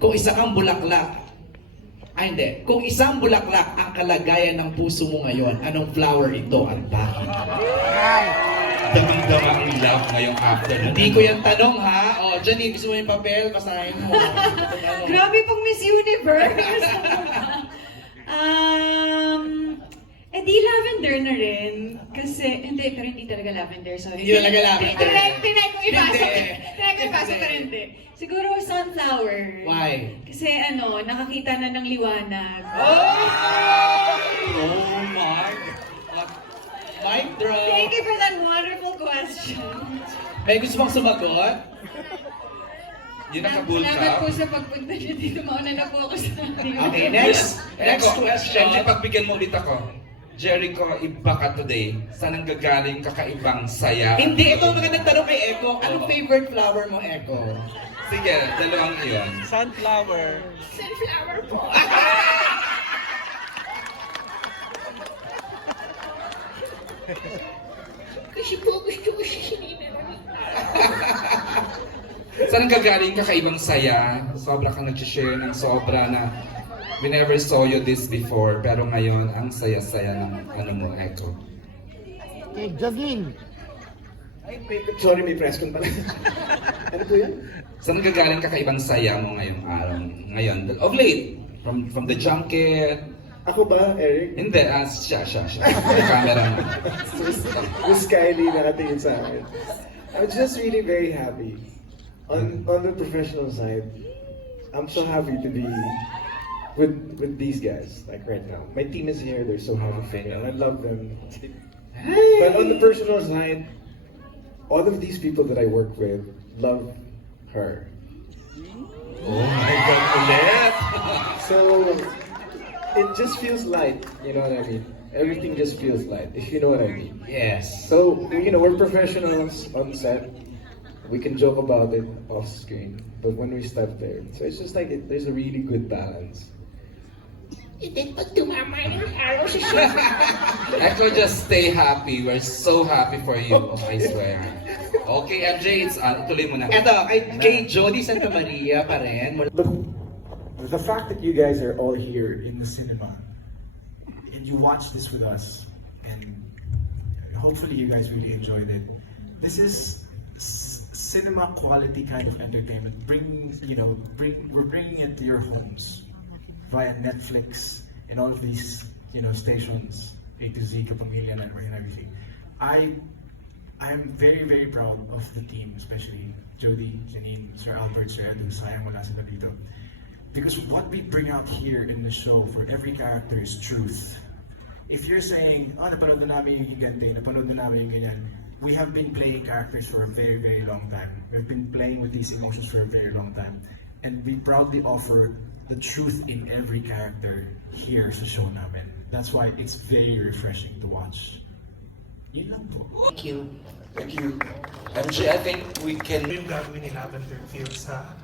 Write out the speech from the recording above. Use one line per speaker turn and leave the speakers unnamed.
Kung isa kang bulaklak, ay hindi, kung isang bulaklak ang kalagayan ng puso mo ngayon, anong flower ito at bakit?
Damang-dama ang love ngayong afternoon.
Hindi ko yan tanong ha. O, Janine, gusto mo yung papel? Basahin mo.
Grabe pong Miss Universe! Di lavender na rin. Kasi, pero hindi talaga lavender. Sorry.
Hindi talaga lavender.
Tinay ko ipasok.
Hindi.
Tinay ko ipasok, pero hindi. Siguro sunflower.
Why?
Kasi nakakita na ng liwanag.
Oh my! Mic drop!
Thank you for that wonderful question.
May gusto bang sumagot?
Yun ang kabul
Salamat po
ka.
sa pagpunta niyo dito. Mauna na po ako sa
Okay, next question.
MJ, pagbigyan mo ulit ako. Jericho, iba ka today. Saan ang gagaling kakaibang saya?
Hindi, ito ang magandang tanong kay Eko. Anong favorite flower mo, Eko?
Sige, dalawang iyon.
Sunflower.
Sunflower po. Kasi po gusto ko siya sininarin.
Saan ang gagaling kakaibang saya? Sobra kang nag-share ng sobra na we never saw you this before. Pero ngayon, ang saya-saya ng mo, Echo.
Hey, Janine.
Sorry, may press con pala. Ano po yan?
Saan ang gagaling kakaibang saya mo ngayong araw? Ngayon, of late, from the junket.
Ako ba, Eric?
Hindi, siya. May camera mo.
Miss Kylie nakatingin sa akin. I'm just really very happy. On the professional side, I'm so happy to be with these guys, like right now. My team is here, they're so happy for me, and I love them. But on the personal side, all of these people that I work with love her.
Oh my God, ulit!
So, it just feels light, you know what I mean? Everything just feels light, if you know what I mean.
Yes.
So, we're professionals on set. We can joke about it off screen, but when we step there, so it's just like there's a really good balance.
Echo, just stay happy. We're so happy for you, I swear. Okay, MJ, ituloy mo na.
Ito, kay Jody Santa Maria pa rin.
Look, the fact that you guys are all here in the cinema and you watch this with us, and hopefully you guys really enjoyed it. This is cinema quality kind of entertainment. We're bringing it to your homes via Netflix and all of these, stations, A to Z, Kapamilya, and everything. I'm very, very proud of the team, especially Jody, Janine, Sir Albert, Sir Edu, sayang wala sila dito. Because what we bring out here in the show for every character is truth. If you're saying, napanood na namin yung ganito, napanood na namin yung ganyan, we have been playing characters for a very, very long time. We've been playing with these emotions for a very long time. And we proudly offer the truth in every character here sa show namin. That's why it's very refreshing to watch. Yun lang po.
Thank you.
Thank you. MJ, I think we can...
Yung gagawin ni Lavender Fields sa